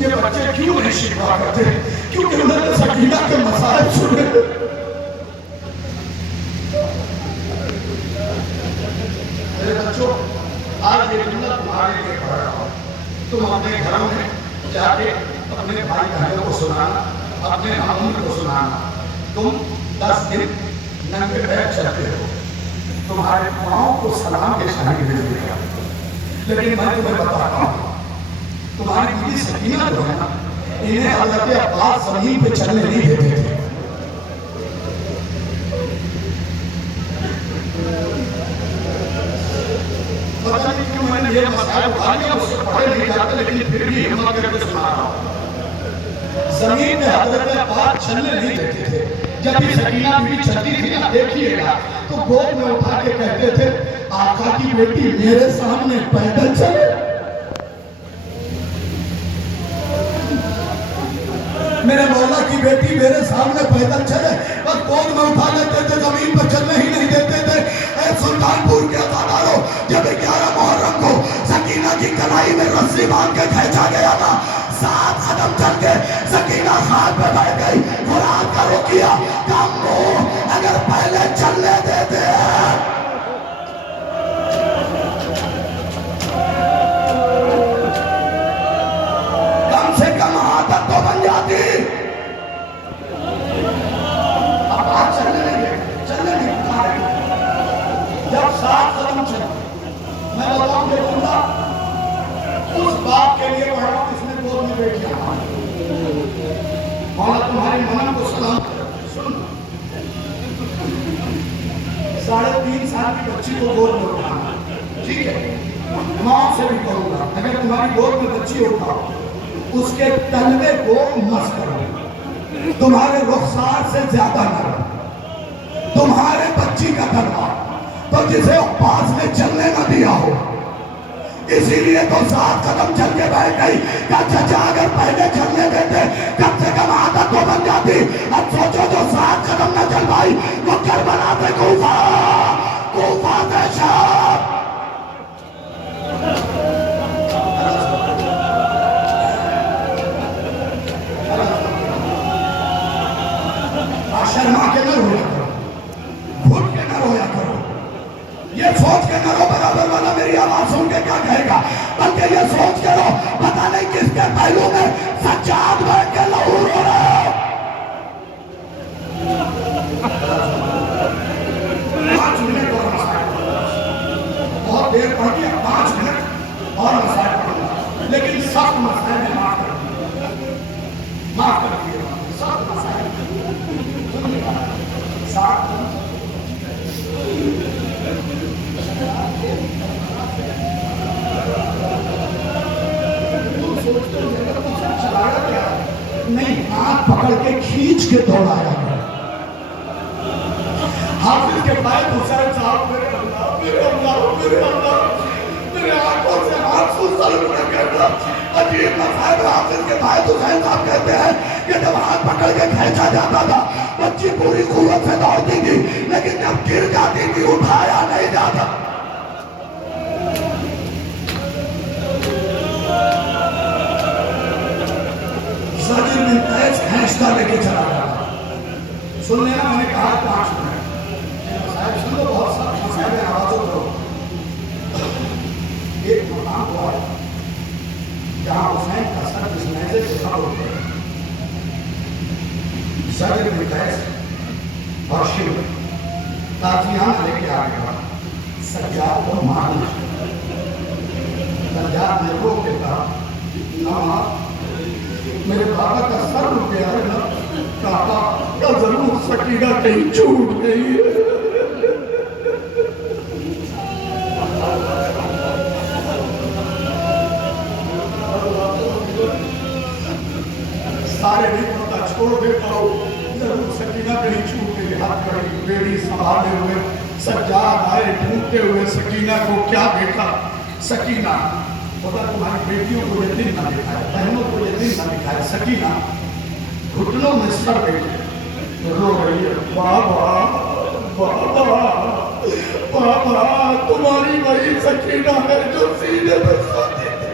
یہ بچے کیوں نہیں شکوا کرتے؟ کیونکہ انہوں نے سکینہ کے مسائل سنے۔ میرے بچوں، آج یہ جملہ تمہارے لیے پڑھ رہا ہوں۔ تم اپنے گھروں میں جا کے اپنے بھائی بہنوں کو سنانا، اپنے ہم کو سنانا۔ تم 10 دن ننگے پیر چلتے ہو، تمہارے پاؤں کو سلام کے شاہی مل دے گا، لیکن میں تمہیں بتاتا ہوں تمہاری بیوی سکینہ جو ہے نا، انہیں حضرت عباس زمین پہ چلنے نہیں دیتے تھے۔ پتہ نہیں کیوں میں نے یہ مسائل اٹھا لیا، اس سے پڑھے نہیں جاتے، لیکن پھر بھی ہمت کر کے سنا رہا ہوں۔ زمین پہ حضرت عباس چلنے نہیں دیتے تھے۔ جب بھی سکینہ بیوی چلتی تھی نا، دیکھیے گا تو گود میں اٹھا کے کہتے تھے آقا کی بیٹی میرے سامنے پیدل چلے۔ میرے مولا کی بیٹی میرے سامنے پیدل چلے، بس گود میں اٹھا لیتے تھے، زمین پر چلنے ہی نہیں دیتے تھے۔ اے سلطان پور کے عزاداروں، جب 11 محرم کو سکینہ کی کلائی میں رسی باندھ کے کھینچا گیا نا، 7 قدم چل کے سکینہ خاک پہ بیٹھ گئی۔ قرآن کا رکیہ کم ہو، اگر پہلے چلنے دیتے ہیں۔ کم سے کم عادت تو بن جاتی۔ اب آپ چلنے نہیں گئے، چلنے نہیں اٹھا رہے۔ جب 7 قدم چلے، میں بتاؤں یہ جملہ اس باپ کے لیے پڑھا جس نے گود میں بیٹھیا۔ مولا تمہاری منم کو سلام سن، 3.5 سال کی بچی کو گود میں اٹھانا، ٹھیک ہے؟ ماں سے بھی کہوں گا اگر تمہاری گود میں بچی اٹھاؤ، اس کے تلوے کو مس کرو، تمہارے رخسار سے زیادہ نہ رہو، تمہارے بچی کا تلوا تو جسے عباس نے چلنے نہ دیا ہو، اسی لیے تو 7 قدم چل کے بیٹھ گئی کہ چچا اگر پہلے چلنے دیتے کم سے کم عادت تو بن جاتی۔ اب سوچو جو 7 قدم نہ چل پائی وہ کربلا سے کوفہ سے شام۔ شرما کے نہ رویا کرو، گھٹ کے نہ رویا کرو، یہ سوچ کے نہ رو برابر والا میری آواز سن کے کیا کہے گا، بلکہ یہ سوچ کے رو پتہ نہیں کس کے پہلو میں سجاد بیٹھ کے لہو رو رہا ہے۔ 5 منٹ اور مسائل پڑھنا، بہت دیر پڑھ گیا، 5 منٹ اور مسائل پڑھنا، لیکن سخت مسائل میں معاف کر دیئے، معاف کر دیئے، سخت مسائل نہیں، ہاتھ پکڑ کے کھینچ کے دوڑایا ہے۔ حافظ کے بھائی حسین صاحب میرے اللہ میرے اللہ میرے اللہ، میرے آنکھوں سے آنسو سلونے کہتا۔ عجیب مسائل حافظ کے بھائی حسین صاحب کہتے ہیں کہ جب ہاتھ پکڑ کے کھینچا جاتا تھا بچی پوری قوت سے دوڑتی تھی، لیکن جب گر جاتی تھی اٹھایا نہیں جاتا۔ زجر بن قیس کھینچتا لے کے چلا جاتا۔ سن لینا، میں نے کہا 5 منٹ مسائل سن لو، بہت سارے مسائل میں آوازوں کرو۔ ایک مقام ہوا ہے جہاں حسین کا سر اس نیزے سے کھڑا ہو گیا۔ زجر بن قیس اور شمر تازیان لے کے آ گیا، سجاد کو مارنا۔ سجاد نے رو کے کہا نہ، میرے بابا کا سر رک گیا ہے نا، کہا ضرور سکینہ کہیں چھوٹ گئی ہے۔ سارے نہیں پتا، چھوڑ دیتا ہوں، ضرور سکینہ کہیں چھوٹ گئی۔ ہاتھ کڑی بیڑی سنبھالے ہوئے سجاد آئے، ڈھونڈتے ہوئے سکینہ کو کیا دیکھا؟ سکینہ، خدا تمہاری بیٹیوں کو یہ دن نہ دکھائے، بہنوں کو یہ دن نہ دکھائے، سکینہ گھٹنوں میں سر بیٹھے رو رہی ہے، بابا بابا بابا، تمہاری وہی سکینہ ہے جو سینے میں سوتی تھی۔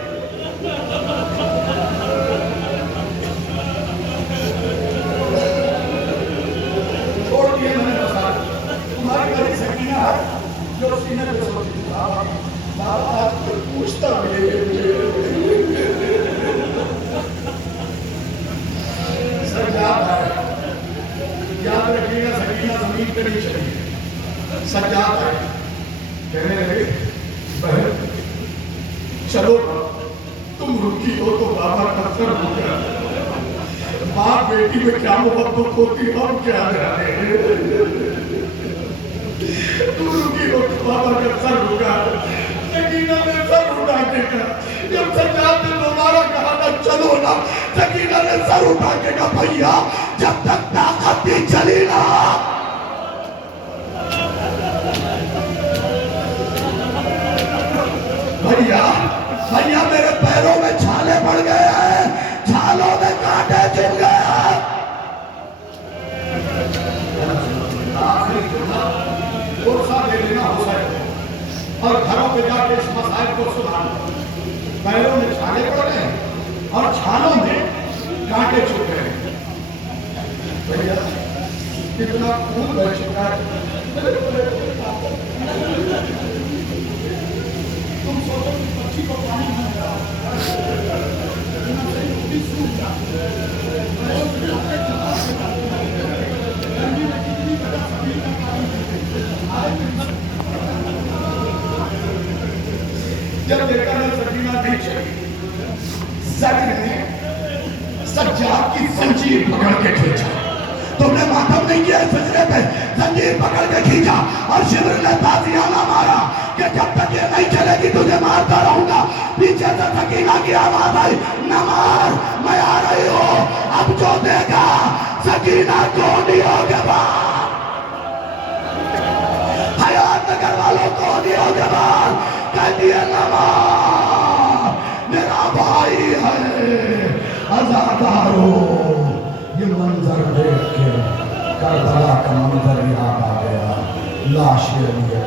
آج کوئی پوچھتا بھی نہیں سجاد ہے یاد رکھیے گا سکینہ زمین پہ نہیں چلی سجاد ہے کہنے لگے بہن چلو تم رکی ہو تو بابا کا سر ہو گیا باپ بیٹی میں کیا محبت ہوتی ہم کیا جانے تم رکی ہو تو بابا کا سر ہو گیا سکینہ نے سر اٹھا کے کہا جب سجاد نے دوبارہ کہا نا چلو نا سکینہ نے سر اٹھا کے کہا بھیا جب تک طاقت بھی چلی نا بھیا بھیا میرے پیروں میں چھالے پڑ گئے ہیں چھالوں میں کانٹے چن گئے ہیں فرصہ دے دینا ہو سکے اور گھروں پہ جا کے اس مسائل کو سدھارنا پیروں میں چھالے پڑ گئے اور چھالوں میں کانٹے چھپ گئے بھیا کتنا خون بہ چکا ہے تم سوچو کہ بچی کو پانی مل جب دیکھا نا سکینہ نہیں چلی زجر نے سجاد کی زنجیر پکڑ کے کھینچا تم نے ماتم نہیں کیا اس فجرے پہ زنجیر پکڑ کے کھینچا اور شمر نے تازیانہ مارا کہ جب تک یہ نہیں چلے گی تجھے مارتا رہوں گا پیچھے سے سکینہ کی آواز آئی نہ مار میں آ رہی ہوں اب جو دے گا سکینہ کونیوں کے بعد حیات نگر والوں کونیوں کے بعد کہہ دیا نہ مار میرا بھائی ہے عزادارو یہ منظر دیکھ کے کربلا کا منظر یاد آ گیا لاش لیے